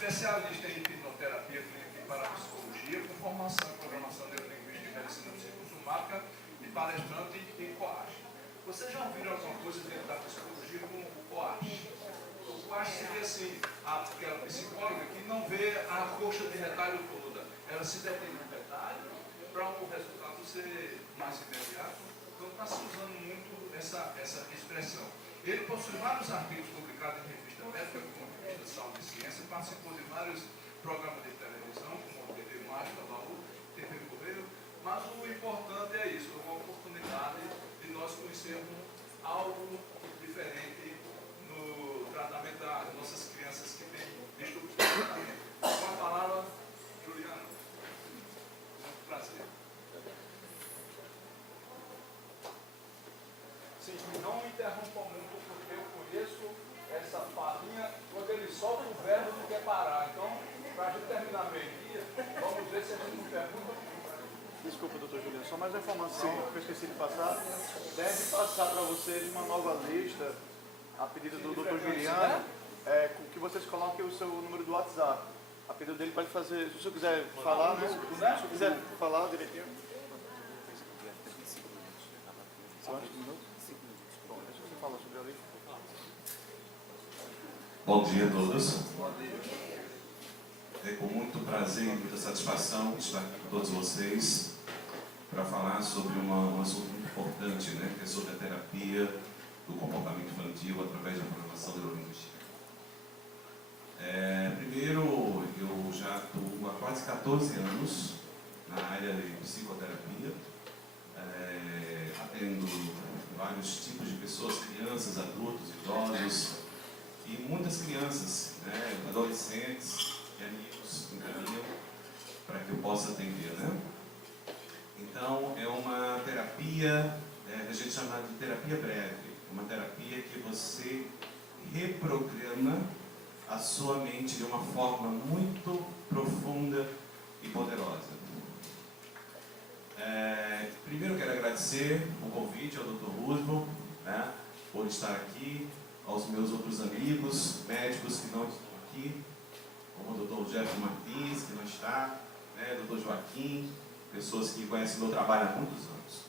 especialista em hipnoterapia clínica e parapsicologia, com formação em programação neurolinguística e medicina psicossomática e palestrante em COACH. Vocês já ouviram alguma coisa dentro da psicologia como o COACH? O COACH seria assim, aquela psicóloga que não vê a coxa de retalho toda. Ela se detém no detalhe para o resultado ser mais imediato. Então está se usando muito essa expressão. Ele possui vários artigos publicados em revista médica, como a revista Saúde e Ciência, participou de vários programas de televisão, como a TV Mágica, Baú, TV Correio, mas o importante é isso, uma oportunidade de nós conhecermos algo diferente no tratamento das nossas crianças que têm visto o tratamento. Com a palavra, Juliana. Muito prazer. Sim, não me interrompa muito, porque eu conheço essa falinha, quando ele solta o verbo não quer parar. Então, para a gente terminar meio-dia, vamos ver se a gente não pergunta. Desculpa, doutor Juliano, só mais uma informação que eu esqueci de passar. Deve passar para vocês uma nova lista, a pedido do doutor Juliano, que vocês coloquem o seu número do WhatsApp. A pedido dele pode fazer, se o senhor quiser falar, né? Se o quiser falar direitinho. Bom dia a todos. É com muito prazer e muita satisfação estar aqui com todos vocês para falar sobre um assunto muito importante, né, que é sobre a terapia do comportamento infantil através da programação neurolinguística. Primeiro, eu já estou há quase 14 anos na área de psicoterapia, atendo vários tipos de pessoas, crianças, adultos, idosos, e muitas crianças, né, adolescentes e amigos encaminham para que eu possa atender, né? Então, é uma terapia, a gente chama de terapia breve, uma terapia que você reprograma a sua mente de uma forma muito profunda e poderosa. Primeiro, quero agradecer o convite ao Dr. Roosevelt, né, por estar aqui, aos meus outros amigos, médicos que não estão aqui, como o Dr. Jeff Martins, que não está, né, Dr. Joaquim, pessoas que conhecem meu trabalho há muitos anos.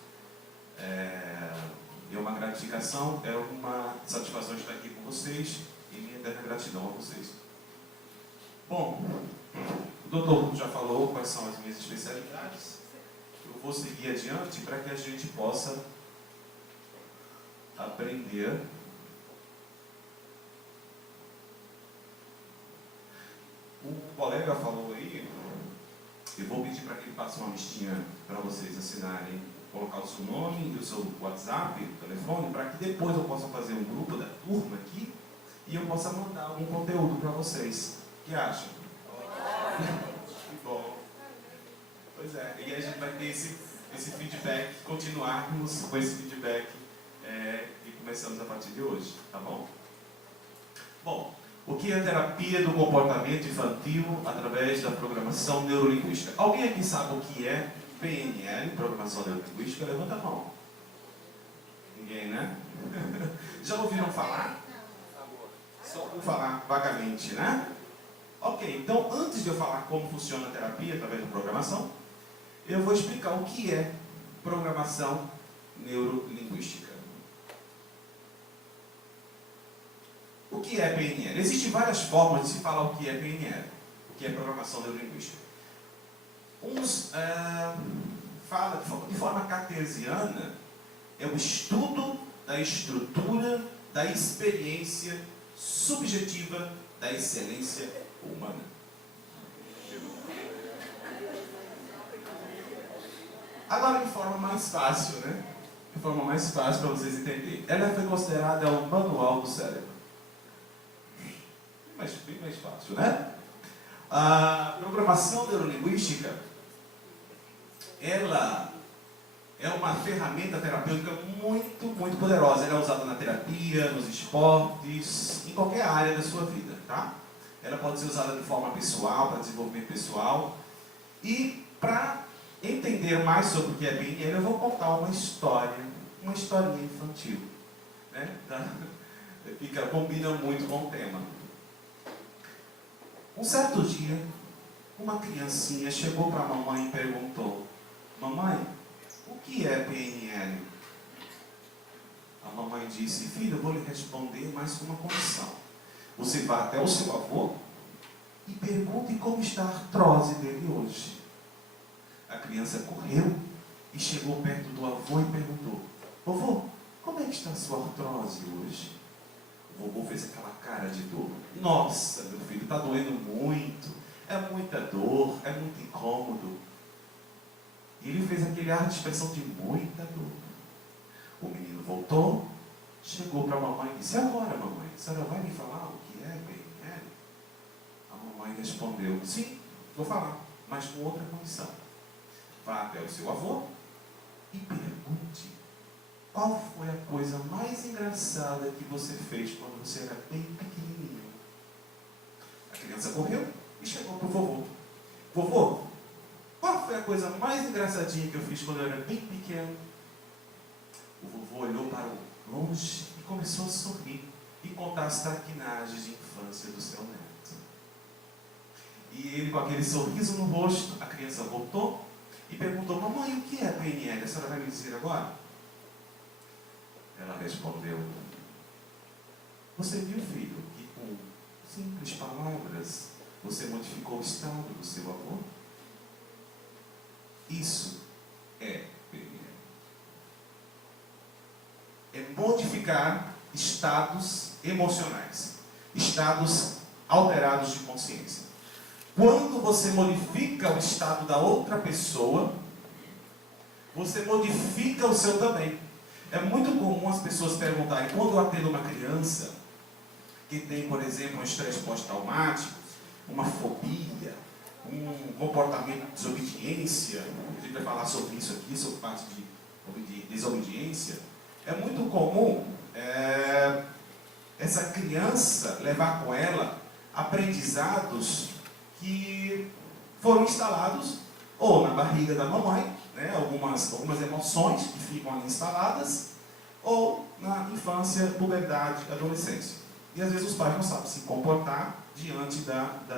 É uma gratificação, é uma satisfação estar aqui com vocês e minha eterna gratidão a vocês. Bom, o doutor já falou quais são as minhas especialidades. Eu vou seguir adiante para que a gente possa aprender o colega falou aí, eu vou pedir para que ele passe uma listinha para vocês assinarem, colocar o seu nome e o seu WhatsApp, o telefone, para que depois eu possa fazer um grupo da turma aqui e eu possa mandar algum conteúdo para vocês. O que acham? Que bom. Pois é, e aí a gente vai ter esse feedback, continuarmos com esse feedback e começamos a partir de hoje, tá bom? Bom, o que é a terapia do comportamento infantil através da programação neurolinguística? Alguém aqui sabe o que é PNL, programação neurolinguística? Levanta a mão. Ninguém, né? Já ouviram falar? Só por falar vagamente, né? Ok, então antes de eu falar como funciona a terapia através da programação, eu vou explicar o que é programação neurolinguística. O que é PNL? Existem várias formas de se falar o que é PNL, o que é programação neurolinguística. Uns falam de forma cartesiana, é o estudo da estrutura da experiência subjetiva da excelência humana. Agora, de forma mais fácil, né? De forma mais fácil para vocês entenderem. Ela foi considerada o manual do cérebro. Bem mais fácil, né? A programação neurolinguística, ela é uma ferramenta terapêutica muito, muito poderosa. Ela é usada na terapia, nos esportes, em qualquer área da sua vida, tá? Ela pode ser usada de forma pessoal, para desenvolvimento pessoal. E para entender mais sobre o que é PNL, eu vou contar uma historinha infantil, né? Combina muito com o tema. Um certo dia, uma criancinha chegou para a mamãe e perguntou: mamãe, o que é PNL? A mamãe disse: filho, eu vou lhe responder, mas com uma condição. Você vai até o seu avô e pergunte como está a artrose dele hoje. A criança correu e chegou perto do avô e perguntou: vovô, como é que está a sua artrose hoje? O vovô fez aquela cara de dor. Nossa, meu filho, está doendo muito. É muita dor, é muito incômodo. E ele fez aquele ar de expressão de muita dor. O menino voltou, chegou para a mamãe e disse: agora, mamãe, a senhora vai me falar o que é PNL? A mamãe respondeu: sim, vou falar, mas com outra condição. Vá até o seu avô e pergunte qual foi a coisa mais engraçada que você fez quando você era bem pequenininho. A criança correu e chegou para o vovô. Vovô, qual foi a coisa mais engraçadinha que eu fiz quando eu era bem pequeno? O vovô olhou para longe e começou a sorrir e contar as traquinagens de infância do seu neto. E ele, com aquele sorriso no rosto, a criança voltou e perguntou: mamãe, o que é PNL? A senhora vai me dizer agora? Ela respondeu: você viu, filho, que com simples palavras você modificou o estado do seu avô? Isso é PNL. É modificar estados emocionais, estados alterados de consciência. Quando você modifica o estado da outra pessoa, você modifica o seu também. É muito comum as pessoas perguntarem, quando eu atendo uma criança que tem, por exemplo, um estresse pós-traumático, uma fobia, um comportamento de desobediência, a gente vai falar sobre isso aqui, sobre parte de desobediência. É muito comum essa criança levar com ela aprendizados que foram instalados ou na barriga da mamãe, né, algumas emoções que ficam ali instaladas, ou na infância, puberdade, adolescência. E às vezes os pais não sabem se comportar diante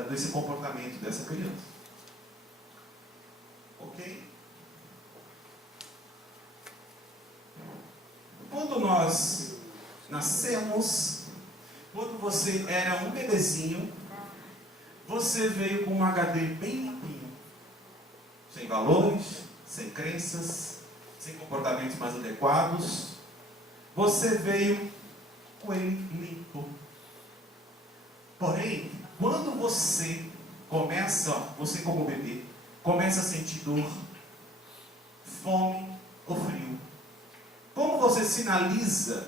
desse comportamento dessa criança. Ok? Quando nós nascemos, quando você era um bebezinho, você veio com um HD bem limpinho, sem valores, sem crenças, sem comportamentos mais adequados. Você veio com ele limpo. Porém, quando você como bebê, começa a sentir dor, fome ou frio, como você sinaliza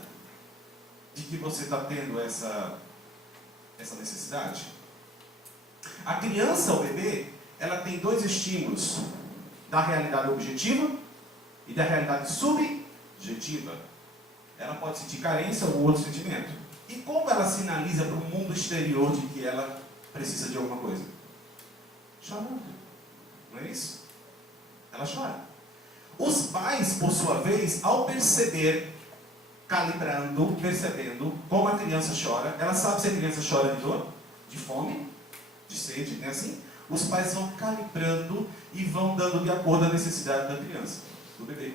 de que você está tendo essa necessidade? A criança, o bebê, ela tem dois estímulos: da realidade objetiva e da realidade subjetiva. Ela pode sentir carência ou outro sentimento. E como ela sinaliza para o mundo exterior de que ela precisa de alguma coisa? Chorando. Não é isso? Ela chora. Os pais, por sua vez, ao percebendo como a criança chora, ela sabe se a criança chora de dor, de fome, de sede, não é assim? Os pais vão calibrando e vão dando de acordo à necessidade da criança, do bebê.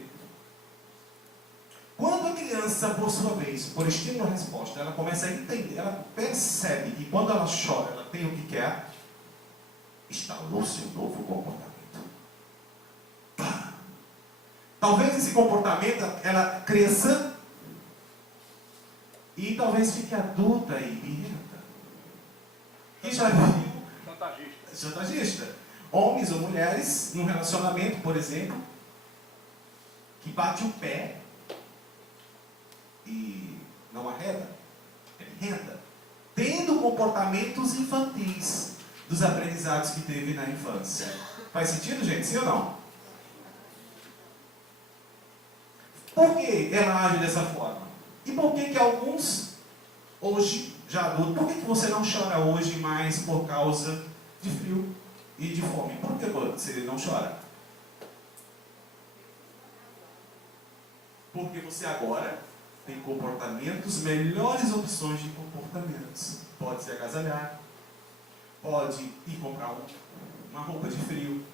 Quando a criança, por sua vez, por estímulo e resposta, ela começa a entender, ela percebe que quando ela chora, ela tem o que quer, instalou-se um novo comportamento. Talvez esse comportamento, ela cresça e talvez fique adulta e birrenta. E já viu? Chantagista. Homens ou mulheres, num relacionamento, por exemplo, que bate o pé e não arreda, é birrenta, tendo comportamentos infantis dos aprendizados que teve na infância. Faz sentido, gente? Sim ou não? Por que ela age dessa forma? E por que alguns, hoje, já adultos, por que você não chora hoje mais por causa de frio e de fome? Por que você não chora? Porque você agora tem comportamentos, melhores opções de comportamentos. Pode se agasalhar, pode ir comprar uma roupa de frio,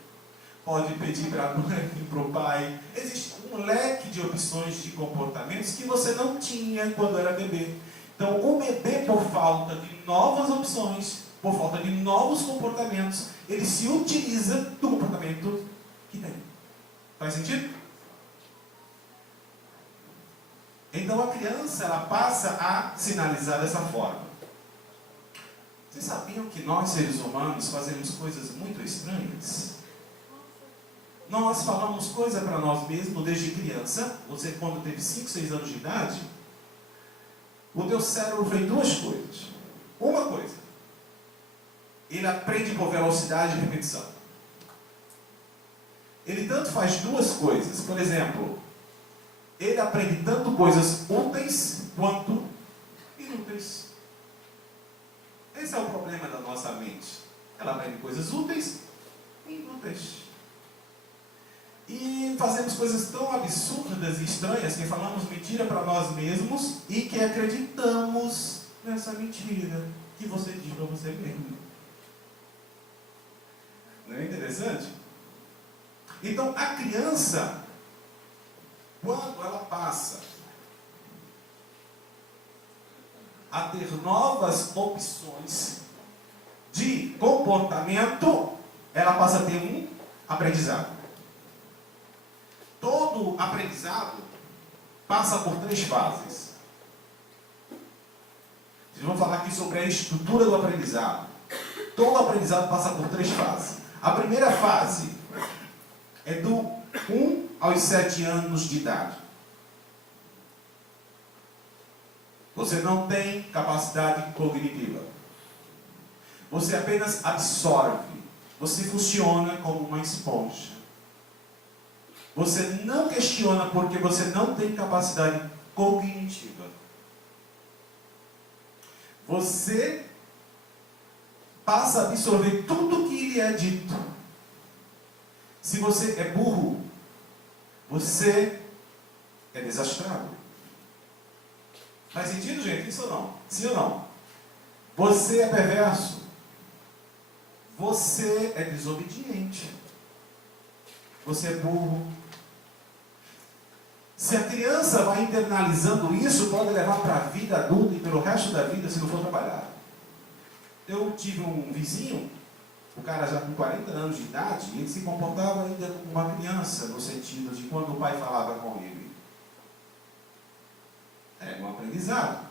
pode pedir para a mãe e para o pai. Existe um leque de opções de comportamentos que você não tinha quando era bebê. Então, o bebê, por falta de novas opções, por falta de novos comportamentos, ele se utiliza do comportamento que tem. Faz sentido? Então, a criança, ela passa a sinalizar dessa forma. Vocês sabiam que nós, seres humanos, fazemos coisas muito estranhas? Nós falamos coisa para nós mesmos desde criança. Você, quando teve 5, 6 anos de idade, o teu cérebro fez duas coisas. Uma coisa, ele aprende por velocidade e repetição. Ele tanto faz duas coisas. Por exemplo, ele aprende tanto coisas úteis quanto inúteis. Esse é o problema da nossa mente. Ela aprende coisas úteis e inúteis. E fazemos coisas tão absurdas e estranhas que falamos mentira para nós mesmos e que acreditamos nessa mentira que você diz para você mesmo. Não é interessante? Então, a criança, quando ela passa a ter novas opções de comportamento, ela passa a ter um aprendizado. Todo aprendizado passa por 3 fases. Vocês vão falar aqui sobre a estrutura do aprendizado. Todo aprendizado passa por 3 fases. A primeira fase é do 1 aos 7 anos de idade. Você não tem capacidade cognitiva. Você apenas absorve. Você funciona como uma esponja. Você não questiona porque você não tem capacidade cognitiva. Você passa a absorver tudo que lhe é dito. Se você é burro, você é desastrado. Faz sentido, gente? Isso ou não? Sim ou não? Você é perverso. Você é desobediente. Você é burro. Se a criança vai internalizando isso, pode levar para a vida adulta e pelo resto da vida se não for trabalhar. Eu tive um vizinho, o cara já com 40 anos de idade, e ele se comportava ainda como uma criança, no sentido de quando o pai falava com ele. É um aprendizado.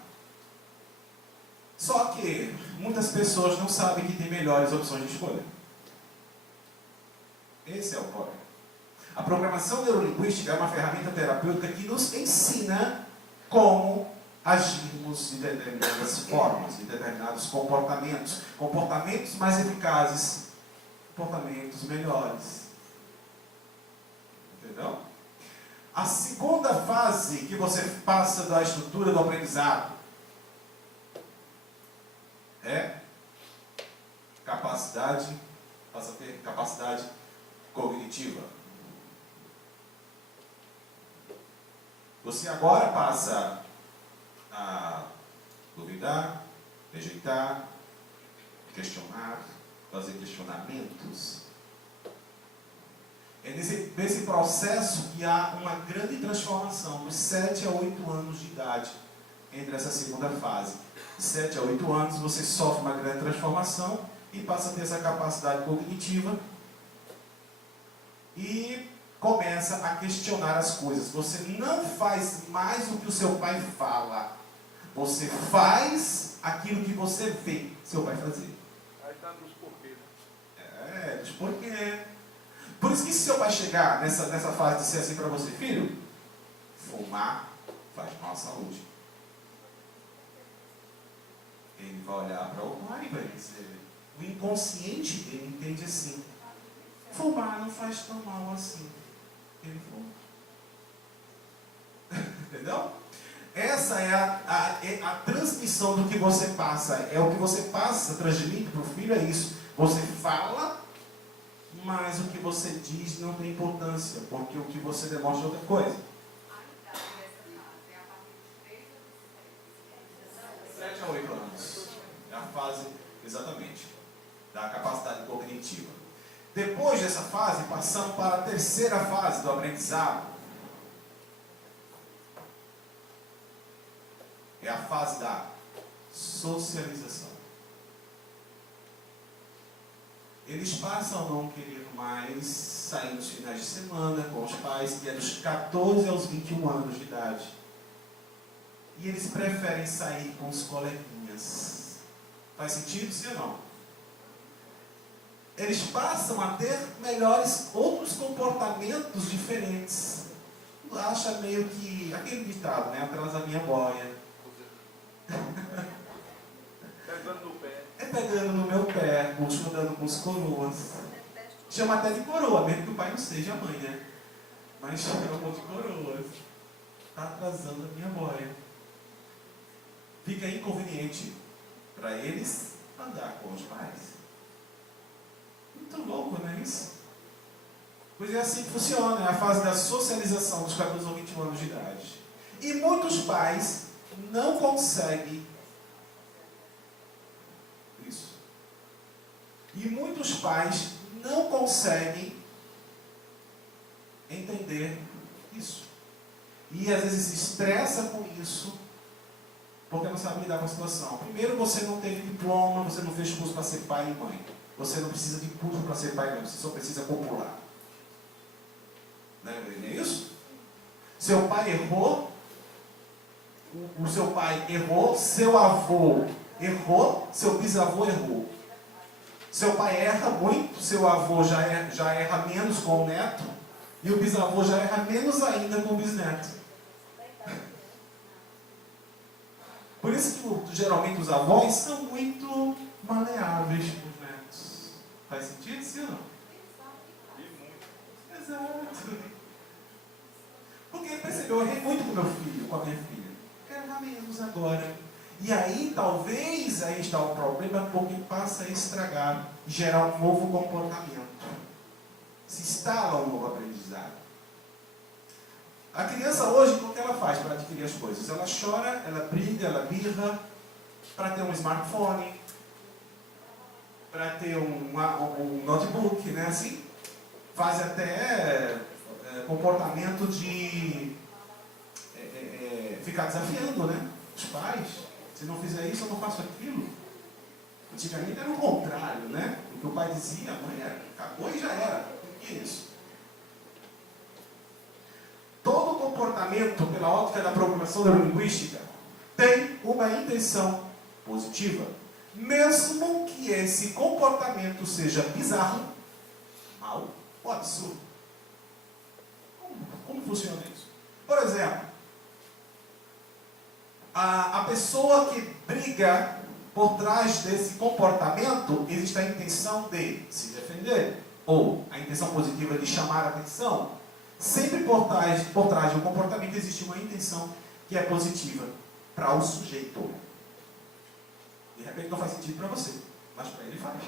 Só que muitas pessoas não sabem que tem melhores opções de escolha. Esse é o problema. A programação neurolinguística é uma ferramenta terapêutica que nos ensina como agirmos de determinadas formas, de determinados comportamentos. Comportamentos mais eficazes, comportamentos melhores. Entendeu? A segunda fase que você passa da estrutura do aprendizado é capacidade, passa a ter capacidade cognitiva. Você agora passa a duvidar, rejeitar, questionar, fazer questionamentos. É nesse processo que há uma grande transformação dos 7 a 8 anos de idade entre essa segunda fase. De 7 a 8 anos você sofre uma grande transformação e passa a ter essa capacidade cognitiva e começa a questionar as coisas. Você não faz mais o que o seu pai fala. Você faz aquilo que você vê seu pai fazer. Aí está nos porquês. Dos porquê. Por isso que se seu pai chegar nessa fase de ser assim para você, filho, fumar faz mal à saúde. Ele vai olhar para o pai e vai dizer, o inconsciente dele entende assim, fumar não faz tão mal assim. Ele fuma. Entendeu? Essa é a transmissão do que você passa. É o que você passa, transmite para o filho, é isso. Você fala, mas o que você diz não tem importância, porque o que você demonstra é outra coisa. 7 a 8 anos. É a fase, exatamente. cognitiva. Depois dessa fase, passamos para a terceira fase do aprendizado. É a fase da socialização. Eles passam a não querer mais sair nos finais de semana com os pais, que é dos 14 aos 21 anos de idade. E eles preferem sair com os coleguinhas. Faz sentido, sim ou não? Eles passam a ter outros comportamentos diferentes. Acha meio que aquele ditado, né? Atrás da minha boia. Pegando no pé. É pegando no meu pé, andando com os coroas. Chama até de coroa, mesmo que o pai não seja a mãe, né? Mas chama de coroas. Está atrasando a minha boia. Fica inconveniente para eles andar com os pais. Muito louco, não é isso? Pois é assim que funciona, é a fase da socialização dos 14 ou 21 anos de idade. E muitos pais não conseguem isso. E muitos pais não conseguem entender isso. E às vezes se estressa com isso, porque não sabe lidar com a situação. Primeiro, você não teve diploma, você não fez curso para ser pai e mãe. Você não precisa de curso para ser pai e mãe, você só precisa copular. Não é isso? Seu pai errou, o seu pai errou, seu avô errou, seu bisavô errou. Seu pai erra muito, seu avô já erra menos com o neto, e o bisavô já erra menos ainda com o bisneto. Por isso que geralmente os avós são muito maleáveis com os netos. Faz sentido, sim ou não? Exato. Porque ele percebeu, eu errei muito com meu filho, com a minha filha. Quero errar menos agora. E aí, talvez, aí está o problema, porque passa a estragar, gerar um novo comportamento. Se instala um novo aprendizado. A criança hoje, o que ela faz para adquirir as coisas? Ela chora, ela briga, ela birra, para ter um smartphone, para ter um notebook, né, assim. Faz até comportamento de ficar desafiando, né, os pais. Se não fizer isso, eu não faço aquilo. Antigamente era o contrário, né? O que o pai dizia, a mãe acabou e já era. O que é isso? Todo comportamento, pela ótica da programação neurolinguística, tem uma intenção positiva. Mesmo que esse comportamento seja bizarro, mau ou absurdo. Como funciona isso? Por exemplo, a pessoa que briga, por trás desse comportamento, existe a intenção de se defender, ou a intenção positiva de chamar a atenção. Sempre por trás de um comportamento existe uma intenção que é positiva para o sujeito. De repente não faz sentido para você, mas para ele faz.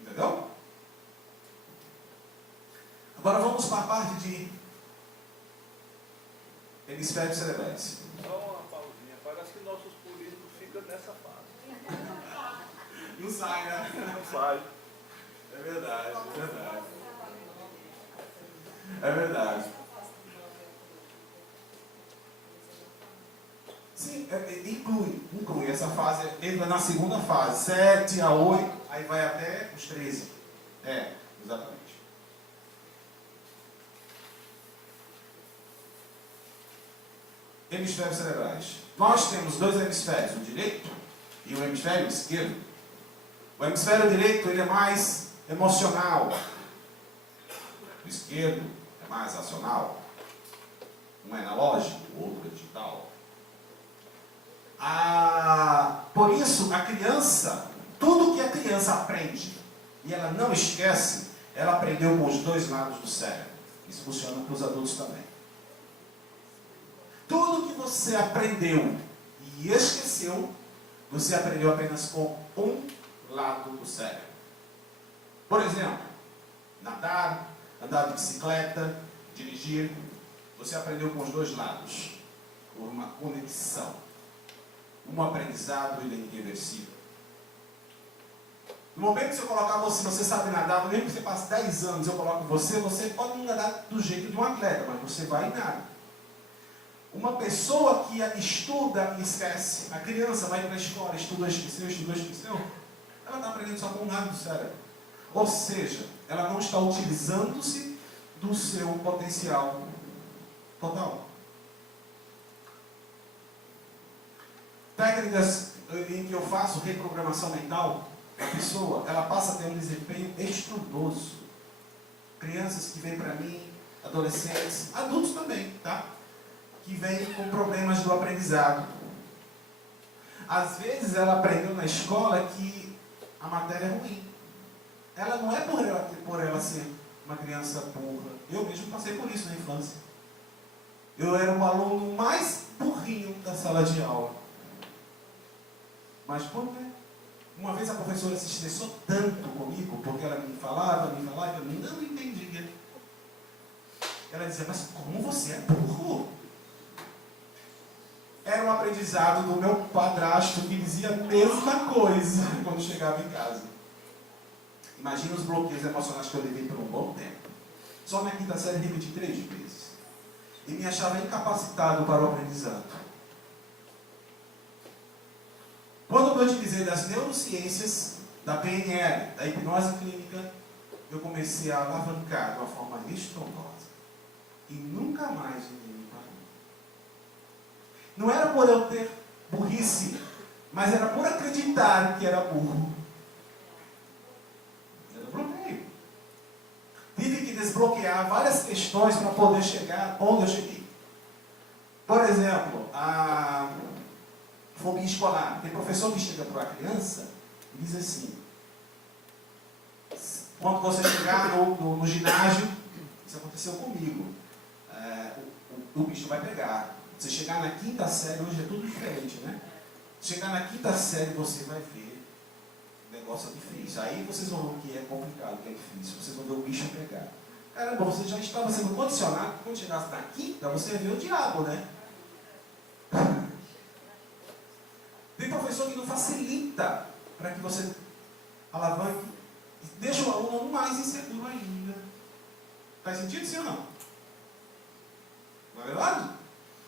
Entendeu? Agora vamos para a parte de hemisférios cerebrais. Só uma pausinha, parece que nossos políticos ficam nessa fase. Não sai, né? Não sai. É verdade, é verdade. É verdade. Sim, inclui essa fase, entra na segunda fase, 7 a 8, aí vai até os 13. É, exatamente. Hemisférios cerebrais. Nós temos dois hemisférios, o direito e o hemisfério esquerdo. O hemisfério direito ele é mais emocional. O esquerdo é mais racional. Um é analógico, o outro é digital. Por isso, a criança, tudo que a criança aprende e ela não esquece, ela aprendeu com os dois lados do cérebro. Isso funciona para os adultos também. Tudo que você aprendeu e esqueceu, você aprendeu apenas com um lado do cérebro. Por exemplo, nadar, andar de bicicleta, dirigir, você aprendeu com os dois lados, por uma conexão, um aprendizado irreversível. No momento que você colocar você sabe nadar, mesmo que você passe 10 anos, eu coloco você pode não nadar do jeito de um atleta, mas você vai e nada. Uma pessoa que estuda e esquece, a criança vai para a escola, estuda, esqueceu, ela está aprendendo só com um lado do cérebro. Ou seja, ela não está utilizando-se do seu potencial total. Técnicas em que eu faço reprogramação mental, a pessoa, ela passa a ter um desempenho estrondoso. Crianças que vêm para mim, adolescentes, adultos também, tá? Que vêm com problemas do aprendizado. Às vezes ela aprendeu na escola que a matéria é ruim. Ela não é por ela ser uma criança burra. Eu mesmo passei por isso na infância. Eu era o aluno mais burrinho da sala de aula. Mas por quê? Uma vez a professora se estressou tanto comigo, porque ela me falava, e eu não entendia. Ela dizia, mas como você é burro? Era um aprendizado do meu padrasto que dizia a mesma coisa quando chegava em casa. Imagina os bloqueios emocionais que eu levei por um bom tempo. Só na quinta série repeti 3 vezes. E me achava incapacitado para o aprendizado. Quando eu utilizei das neurociências, da PNL, da hipnose clínica, eu comecei a alavancar de uma forma estrondosa. E nunca mais ninguém me parou. Não era por eu ter burrice, mas era por acreditar que era burro. Era bloqueio. Tive que desbloquear várias questões para poder chegar onde eu cheguei. Por exemplo, a fobia escolar. Tem professor que chega para a criança e diz assim, quando você chegar no ginásio, isso aconteceu comigo, o bicho vai pegar. Você chegar na quinta série, hoje é tudo diferente, né? Chegar na quinta série, você vai ver o negócio é difícil. Aí vocês vão ver o que é complicado, o que é difícil. Vocês vão ver o bicho pegar. Caramba, você já estava sendo condicionado, quando chegasse na quinta, você ia ver o diabo, né? Tem professor que não facilita para que você alavanque e deixa o aluno mais inseguro ainda. Faz sentido, sim ou não? Não é verdade?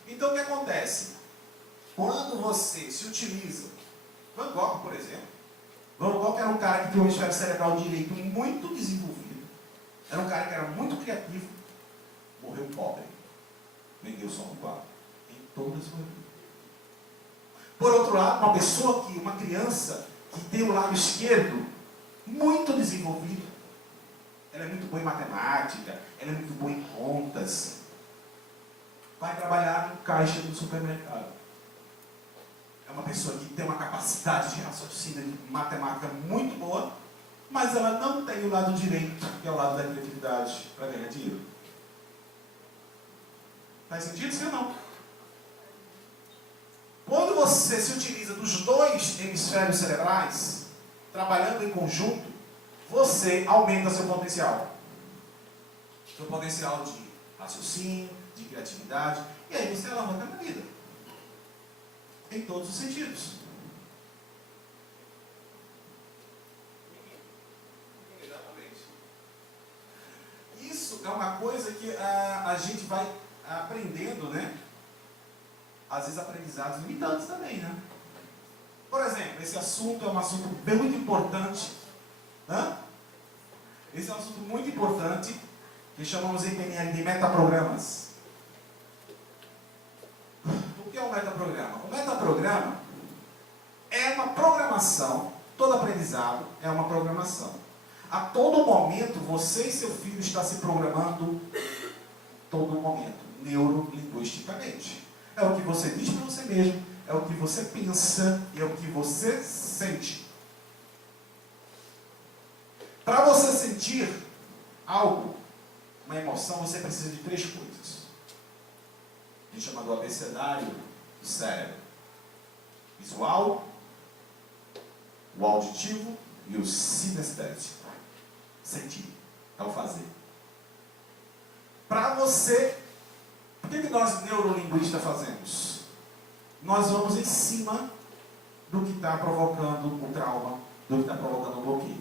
Então o que acontece? Quando você se utiliza, Van Gogh, por exemplo, Van Gogh era um cara que tinha um hemisfério cerebral direito muito desenvolvido, era um cara que era muito criativo, morreu pobre, vendeu só um quadro em toda a sua vida. Por outro lado, uma criança que tem o lado esquerdo muito desenvolvido, ela é muito boa em matemática, ela é muito boa em contas, vai trabalhar no caixa do supermercado. É uma pessoa que tem uma capacidade de raciocínio de matemática muito boa, mas ela não tem o lado direito, que é o lado da criatividade, para ganhar dinheiro. Faz sentido, sim ou não? Quando você se utiliza dos 2 hemisférios cerebrais, trabalhando em conjunto, você aumenta seu potencial. Seu potencial de raciocínio, de criatividade, e aí você alavanca na vida. Em todos os sentidos. Exatamente. Isso é uma coisa que a gente vai aprendendo, né? Às vezes aprendizados limitantes também, né? Por exemplo, esse assunto é um assunto bem muito importante. Esse é um assunto muito importante que chamamos em PNL de metaprogramas. O que é um metaprograma? O metaprograma é uma programação, todo aprendizado é uma programação. A todo momento, você e seu filho estão se programando, todo momento, neurolinguisticamente. É o que você diz para você mesmo, é o que você pensa e é o que você sente. Para você sentir algo, uma emoção, você precisa de 3 coisas. A gente chama do abecedário do cérebro: visual, o auditivo e o sinestésico. Sentir, é o fazer. Para você, o que nós neurolinguistas fazemos? Nós vamos em cima do que está provocando o trauma do que está provocando um bloqueio.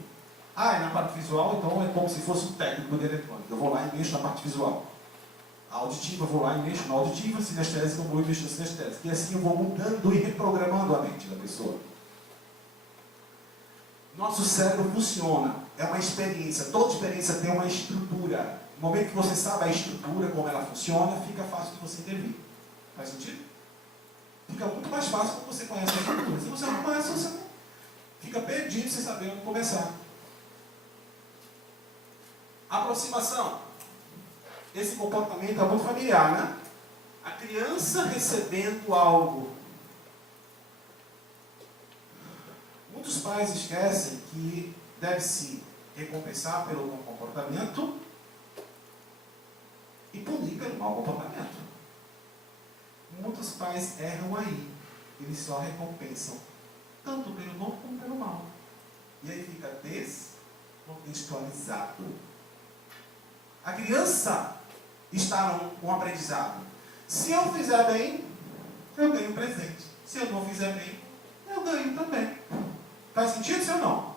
Ah, é na parte visual, então é como se fosse um técnico de eletrônica. Eu vou lá e mexo na parte visual. A auditiva, eu vou lá e mexo na auditiva, sinestésica, eu vou e mexo na sinestésica. E assim eu vou mudando e reprogramando a mente da pessoa. Nosso cérebro funciona, é uma experiência. Toda experiência tem uma estrutura. No momento que você sabe a estrutura, como ela funciona, fica fácil de você intervir. Faz sentido? Fica muito mais fácil quando você conhece a estrutura. Se você não conhece, você fica perdido sem saber onde começar. Aproximação. Esse comportamento é muito familiar, né? A criança recebendo algo. Muitos pais esquecem que deve se recompensar pelo bom comportamento e punir pelo mau comportamento. Muitos pais erram aí. Eles só recompensam tanto pelo bom como pelo mal. E aí fica descontextualizado. A criança está num aprendizado. Se eu fizer bem, eu ganho um presente. Se eu não fizer bem, eu ganho também. Faz sentido, sim ou não?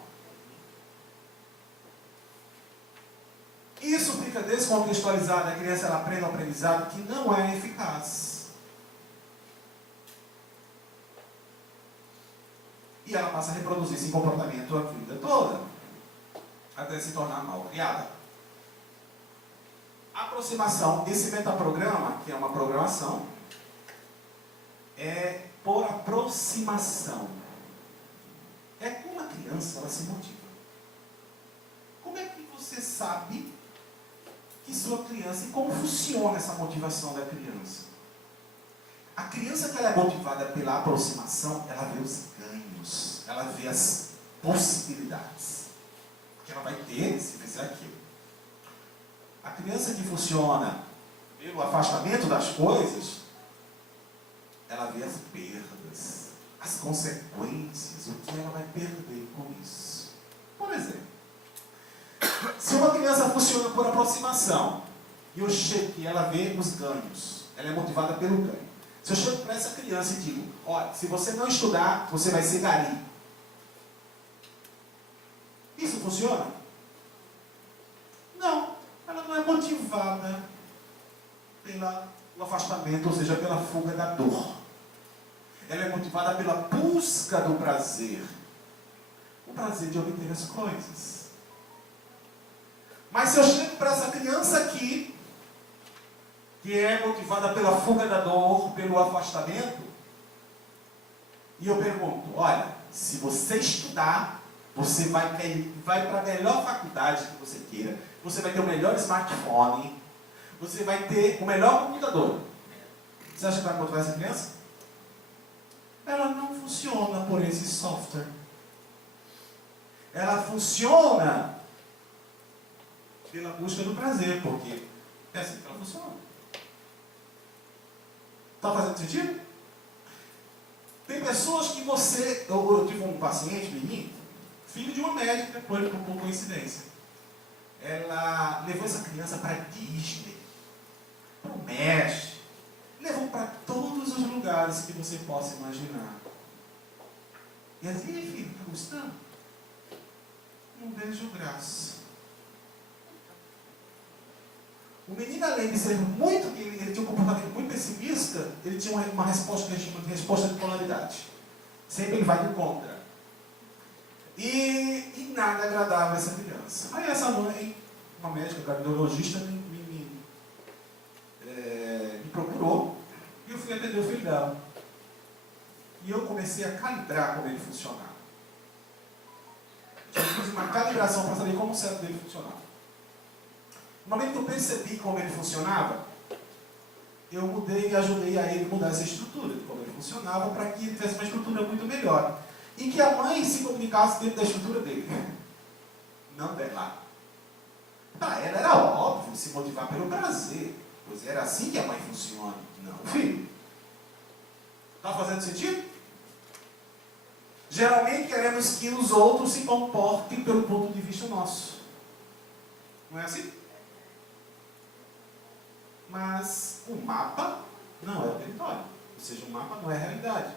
Isso fica descontextualizado. A criança ela aprende um aprendizado que não é eficaz. E ela passa a reproduzir esse comportamento a vida toda, até se tornar mal criada. Aproximação. Esse metaprograma, que é uma programação, é por aproximação. É como a criança ela se motiva. Como é que você sabe que sua criança e como funciona essa motivação da criança? A criança que ela é motivada pela aproximação, ela vê os ganhos, ela vê as possibilidades que ela vai ter se fizer aquilo. A criança que funciona pelo afastamento das coisas, ela vê as perdas, as consequências, o que ela vai perder com isso. Por exemplo, se uma criança funciona por aproximação, e eu chego e ela vê os ganhos, ela é motivada pelo ganho. Se eu chego para essa criança e digo, olha, se você não estudar, você vai ser gari. Isso funciona? Não. Ela não é motivada pelo afastamento, ou seja, pela fuga da dor. Ela é motivada pela busca do prazer. O prazer de obter as coisas. Mas se eu chego para essa criança aqui, que é motivada pela fuga da dor, pelo afastamento, e eu pergunto, olha, se você estudar, você vai para a melhor faculdade que você queira, você vai ter o melhor smartphone, você vai ter o melhor computador. Você acha que vai motivar essa criança? Ela não funciona por esse software. Ela funciona pela busca do prazer, porque é assim que ela funciona. Está fazendo sentido? Tem pessoas que você... Eu tive um paciente, menino, filho de uma médica, por coincidência. Ela levou essa criança para Disney, para o México, levou para todos os lugares que você possa imaginar. E ela disse, e aí, filho, está gostando? Não vejo graça. O menino, além de ser muito, ele tinha um comportamento muito pessimista, ele tinha uma resposta que a gente chama de resposta de polaridade. Sempre ele vai do contra. E nada agradava essa criança. Aí essa mãe, uma médica cardiologista, me procurou e eu fui atender o filho dela. E eu comecei a calibrar como ele funcionava. Eu fiz uma calibração para saber como o cérebro dele funcionava. No momento que eu percebi como ele funcionava, eu mudei e ajudei a ele mudar essa estrutura de como ele funcionava para que ele tivesse uma estrutura muito melhor. E que a mãe se comunicasse dentro da estrutura dele. Não dela. Para ela era óbvio se motivar pelo prazer. Pois era assim que a mãe funciona. Não, filho. Está fazendo sentido? Geralmente queremos que os outros se comportem pelo ponto de vista nosso. Não é assim? Mas o mapa não é o território. Ou seja, o mapa não é a realidade.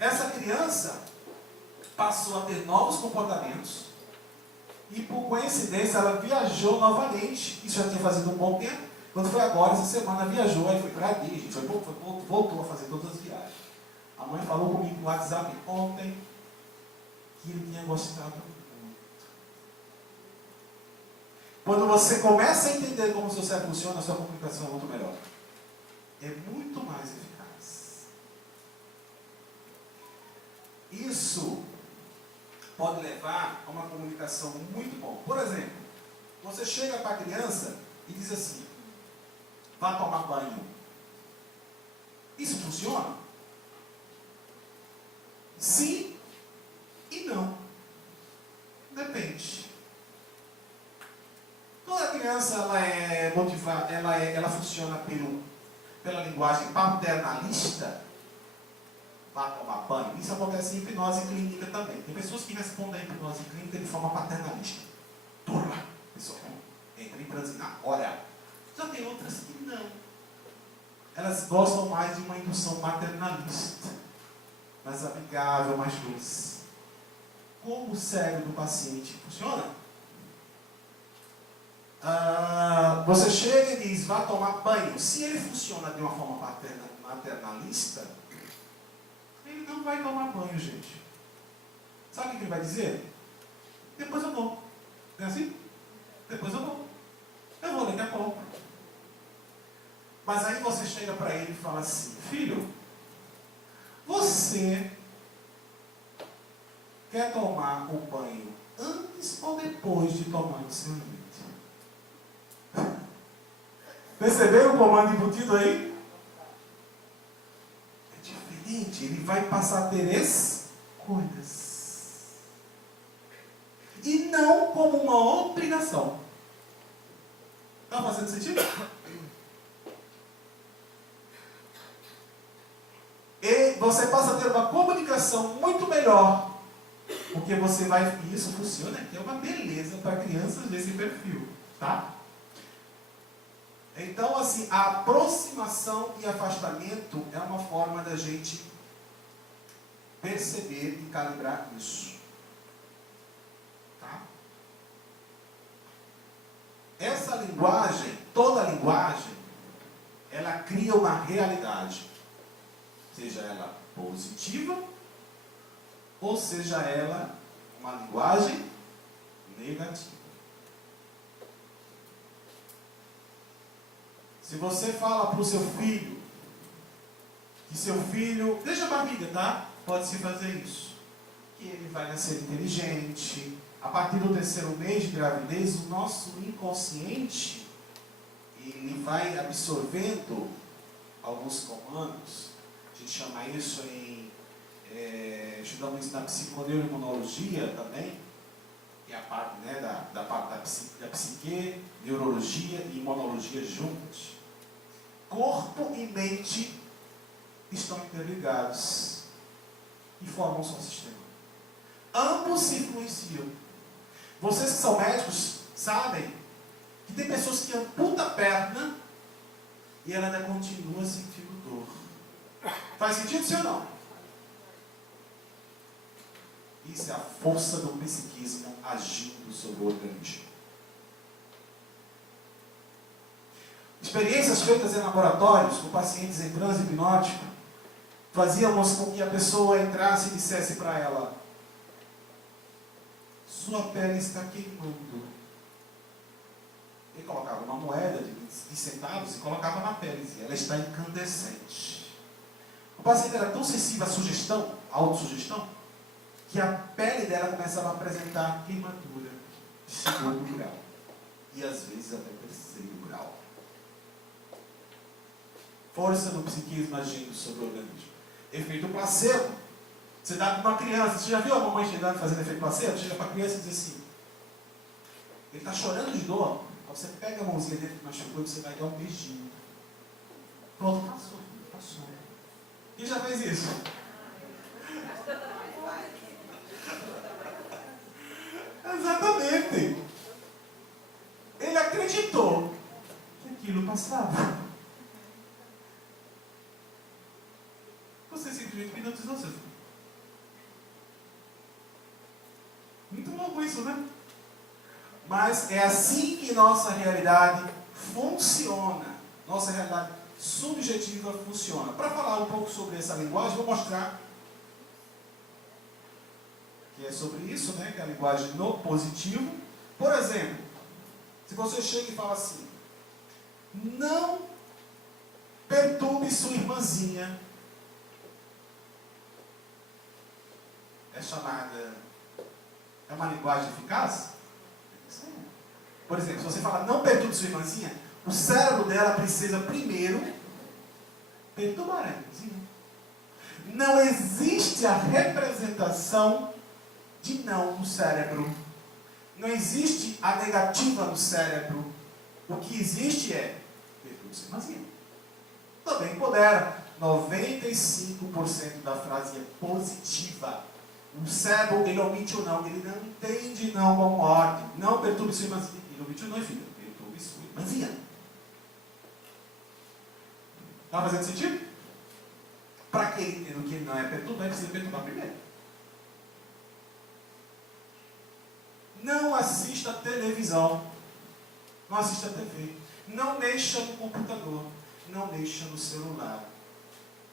essa criança passou a ter novos comportamentos e, por coincidência, ela viajou novamente. Isso já tinha fazido um bom tempo. Quando foi agora, essa semana, viajou, aí foi para Disney, voltou a fazer todas as viagens. A mãe falou comigo no WhatsApp ontem que ele tinha gostado muito. Quando você começa a entender como o seu cérebro funciona, a sua comunicação é muito melhor. É muito mais eficaz. Isso pode levar a uma comunicação muito boa. Por exemplo, você chega para a criança e diz assim: vá tomar banho. Isso funciona? Sim e não. Depende. Toda criança ela é motivada, ela funciona pela linguagem paternalista. Vá tomar banho. Isso acontece em hipnose clínica também. Tem pessoas que respondem à hipnose clínica de forma paternalista. Turma, pessoal, entra em transe na hora. Já tem outras que não. Elas gostam mais de uma indução maternalista, mais amigável, mais doce. Como o cérebro do paciente funciona? Você chega e diz, vá tomar banho. Se ele funciona de uma forma maternalista, ele não vai tomar banho, gente. Sabe o que ele vai dizer? Depois eu vou. Não é assim? Depois eu vou. Eu vou daqui a pouco. Mas aí você chega para ele e fala assim: filho, você quer tomar o banho antes ou depois de tomar o seu leite? Perceberam o comando embutido aí? É diferente. Ele vai passar a ter escolhas. E não como uma obrigação. Está fazendo sentido? E você passa a ter uma comunicação muito melhor. Porque você vai... E isso funciona aqui, é uma beleza para crianças desse perfil. Tá? Então, assim, a aproximação e afastamento é uma forma da gente perceber e calibrar isso. Tá? Essa linguagem, toda linguagem, ela cria uma realidade. Seja ela positiva, ou seja ela uma linguagem negativa. Se você fala para o seu filho, que seu filho, deixa a barriga, tá? Pode-se fazer isso. Que ele vai nascer inteligente. A partir do 3º mês de gravidez, o nosso inconsciente, ele vai absorvendo alguns comandos. A gente chama isso estudamos isso na psiconeuroimunologia também, que é a parte, né, da parte da psique, neurologia e imunologia juntas. Corpo e mente estão interligados e formam um só sistema. Ambos se influenciam. Vocês que são médicos sabem que tem pessoas que amputam a perna e ela ainda continua sentindo dor. Faz sentido, sim ou não? Isso é a força do psiquismo agindo sobre o organismo. Experiências feitas em laboratórios com pacientes em transe hipnótico fazíamos com que a pessoa entrasse e dissesse para ela: sua pele está queimando. Ele colocava uma moeda de centavos e colocava na pele e dizia: ela está incandescente. O paciente era tão sensível à sugestão, à autossugestão, que a pele dela começava a apresentar queimadura de 2º grau. E às vezes até 3º grau. Força do psiquismo agindo sobre o organismo. Efeito placebo. Você dá para uma criança. Você já viu a mamãe chegando fazendo efeito placebo? Chega para a criança e diz assim: ele está chorando de dor. Você pega a mãozinha dele que machucou e você vai dar um beijinho. Pronto, passou. Passou. Quem já fez isso? Exatamente. Ele acreditou que aquilo passava. Você simplesmente hipnotizou seu filho. isso, né? Mas é assim que nossa realidade funciona. Nossa realidade subjetiva funciona. Para falar um pouco sobre essa linguagem, vou mostrar que é sobre isso, né? Que é a linguagem no positivo. Por exemplo, se você chega e fala assim: não perturbe sua irmãzinha. É chamada... É uma linguagem eficaz? Sim. Por exemplo, se você fala não perturbe sua irmãzinha, o cérebro dela precisa primeiro perturbar a irmãzinha. Não existe a representação de não no cérebro. Não existe a negativa no cérebro. O que existe é perturbe sua irmãzinha. Também empodera. 95% da frase é positiva. O cérebro, ele omite o não. Ele não entende não como ordem. Não perturbe sua irmãzinha. Ele omite o não e fica: perturbe sua irmãzinha. Está fazendo sentido? Para que ele entenda o que ele não é perturbar, ele precisa perturbar primeiro. Não assista televisão. Não assista TV. Não mexa no computador. Não mexa no celular.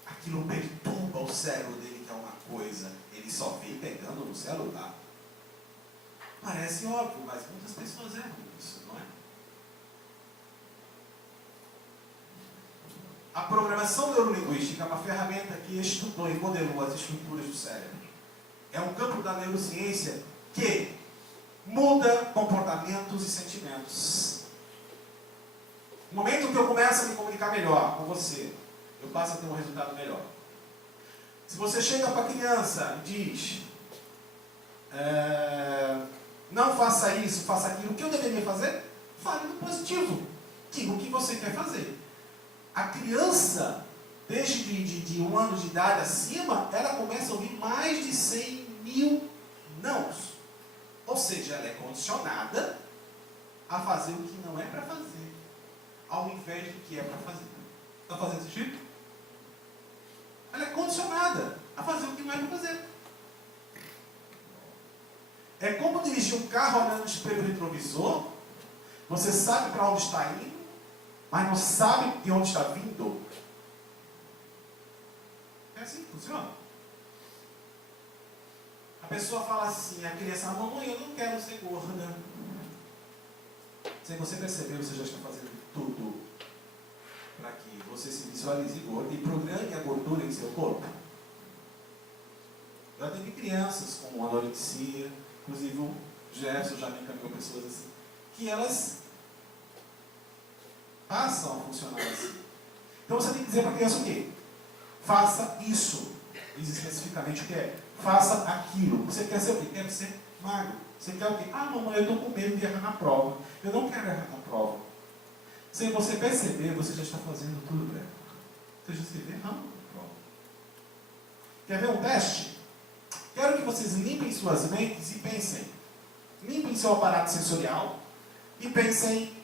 Aquilo perturba o cérebro dele, que é uma coisa. Ele só vem pegando no celular. Parece óbvio, mas muitas pessoas erram isso, não é? A programação neurolinguística é uma ferramenta que estudou e modelou as estruturas do cérebro. É um campo da neurociência que muda comportamentos e sentimentos. No momento que eu começo a me comunicar melhor com você, eu passo a ter um resultado melhor. Se você chega para a criança e diz: não faça isso, faça aquilo, o que eu deveria fazer? Fale no positivo. Diga o que você quer fazer. A criança, desde de 1 ano de idade acima, ela começa a ouvir mais de 100.000 nãos. Ou seja, ela é condicionada a fazer o que não é para fazer, ao invés do que é para fazer. Está fazendo sentido? Ela é condicionada a fazer o que não é para fazer. É como dirigir um carro olhando no espelho retrovisor. Você sabe para onde está indo, mas não sabe de onde está vindo. É assim que funciona. A pessoa fala assim, a criança: mamãe, eu não quero ser gorda. Sem você perceber, você já está fazendo tudo para que você se visualize gordo e programe a gordura em seu corpo. Já teve crianças com anorexia, inclusive o Jefferson já me encaminhou pessoas assim, que elas passam a funcionar assim. Então você tem que dizer para a criança o quê? Faça isso. Diz especificamente o que é. Faça aquilo. Você quer ser o quê? Quer ser magro. Você quer o quê? Ah, mamãe, eu estou com medo de errar na prova. Eu não quero errar na prova. Sem você perceber, você já está fazendo tudo bem. Você já esteve errando na prova. Quer ver um teste? Quero que vocês limpem suas mentes e pensem. Limpem seu aparato sensorial e pensem